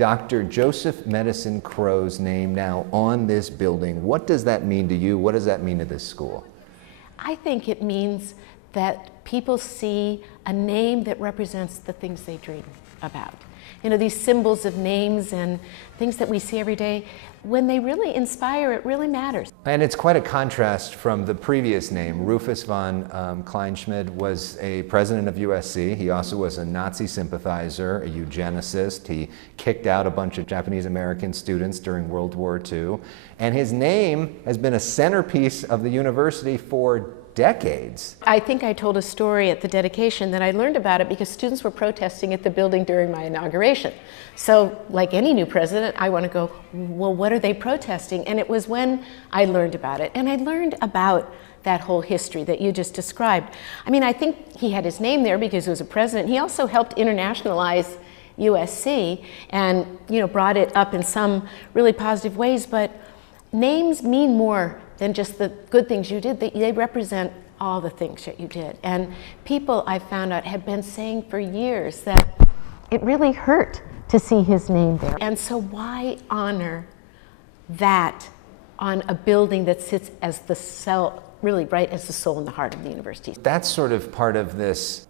Dr. Joseph Medicine Crow's name now on this building. What does that mean to you? What does that mean to this school? I think it means that people see a name that represents the things they dream about. You know, these symbols of names and things that we see every day, when they really inspire, it really matters. And it's quite a contrast from the previous name. Rufus von KleinSmid was a president of USC. He also was a Nazi sympathizer, a eugenicist. He kicked out a bunch of Japanese American students during World War II. And his name has been a centerpiece of the university for decades. I think I told a story at the dedication that I learned about it because students were protesting at the building during my inauguration. So, like any new president, I want to go, well, what are they protesting? And it was when I learned about it. And I learned about that whole history that you just described. I mean, I think he had his name there because he was a president. He also helped internationalize USC and, you know, brought it up in some really positive ways. But names mean more than just the good things you did. They represent all the things that you did. And people, I found out, had been saying for years that it really hurt to see his name there. And so why honor that on a building that sits as the cell, really right as the soul and the heart of the university? That's sort of part of this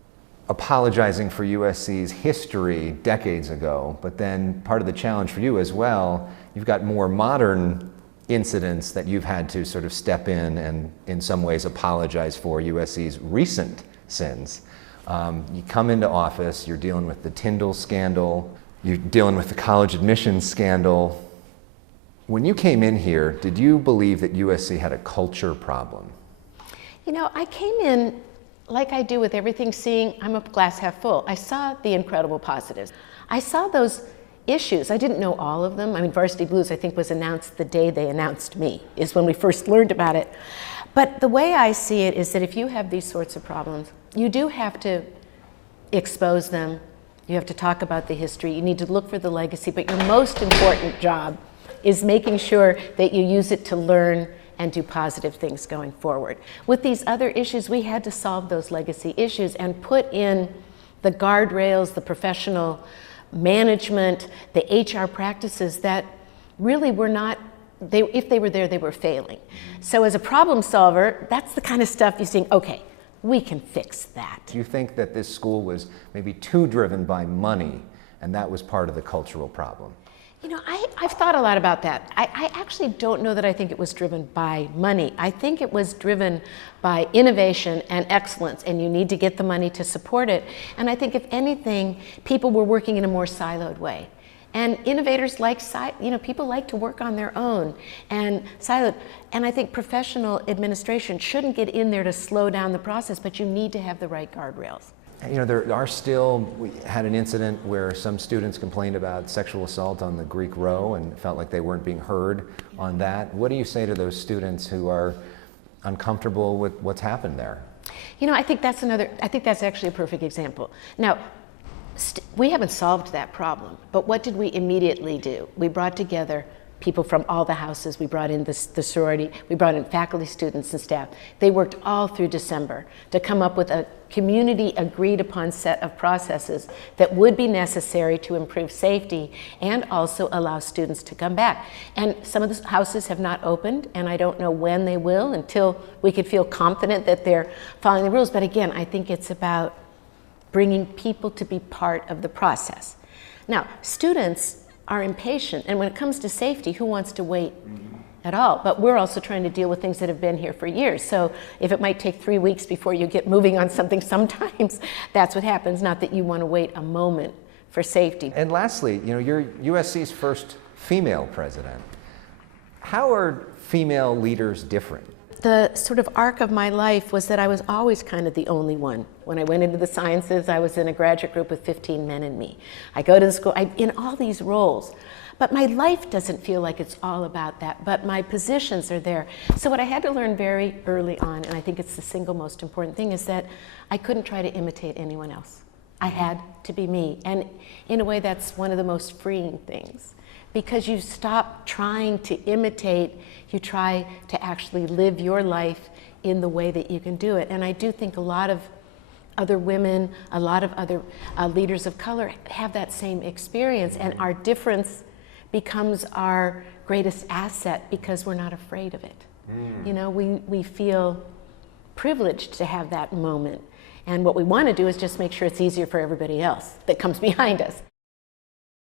apologizing for USC's history decades ago, but then part of the challenge for you as well, you've got more modern incidents that you've had to sort of step in and in some ways apologize for USC's recent sins. You come into office, you're dealing with the Tyndall scandal, you're dealing with the college admissions scandal. When you came in here, did you believe that USC had a culture problem? You know, I came in like I do with everything, seeing I'm a glass half full. I saw the incredible positives. I saw those issues. I didn't know all of them. I mean, Varsity Blues, I think, was announced the day they announced me, is when we first learned about it. But the way I see it is that if you have these sorts of problems, you do have to expose them. You have to talk about the history. You need to look for the legacy. But your most important job is making sure that you use it to learn and do positive things going forward. With these other issues, we had to solve those legacy issues and put in the guardrails, the professional management, the HR practices that really were not, if they were there, they were failing. So as a problem solver, that's the kind of stuff you think, okay, we can fix that. Do you think that this school was maybe too driven by money and that was part of the cultural problem? You know, I've thought a lot about that. I actually don't know that I think it was driven by money. I think it was driven by innovation and excellence, and you need to get the money to support it. And I think if anything, people were working in a more siloed way. And innovators like, you know, people like to work on their own and siloed. And I think professional administration shouldn't get in there to slow down the process, but you need to have the right guardrails. You know, there are still, we had an incident where some students complained about sexual assault on the Greek row and felt like they weren't being heard on that. What do you say to those students who are uncomfortable with what's happened there? You know, I think that's actually a perfect example. Now, we haven't solved that problem, but what did we immediately do? We brought together people from all the houses. We brought in the sorority. We brought in faculty, students, and staff. They worked all through December to come up with a community agreed upon set of processes that would be necessary to improve safety and also allow students to come back. And some of the houses have not opened, and I don't know when they will until we could feel confident that they're following the rules. But again, I think it's about bringing people to be part of the process. Now, students are impatient, and when it comes to safety, who wants to wait at all? But we're also trying to deal with things that have been here for years. So if it might take 3 weeks before you get moving on something, sometimes that's what happens, not that you want to wait a moment for safety. And lastly, you know, you're USC's first female president. How are female leaders different? The sort of arc of my life was that I was always kind of the only one. When I went into the sciences, I was in a graduate group with 15 men and me. I go to the school, I'm in all these roles. But my life doesn't feel like it's all about that, but my positions are there. So what I had to learn very early on, and I think it's the single most important thing, is that I couldn't try to imitate anyone else. I had to be me. And in a way, that's one of the most freeing things. Because you stop trying to imitate, you try to actually live your life in the way that you can do it. And I do think a lot of other women, a lot of other leaders of color have that same experience, and our difference becomes our greatest asset because we're not afraid of it. You know, we feel privileged to have that moment. And what we want to do is just make sure it's easier for everybody else that comes behind us.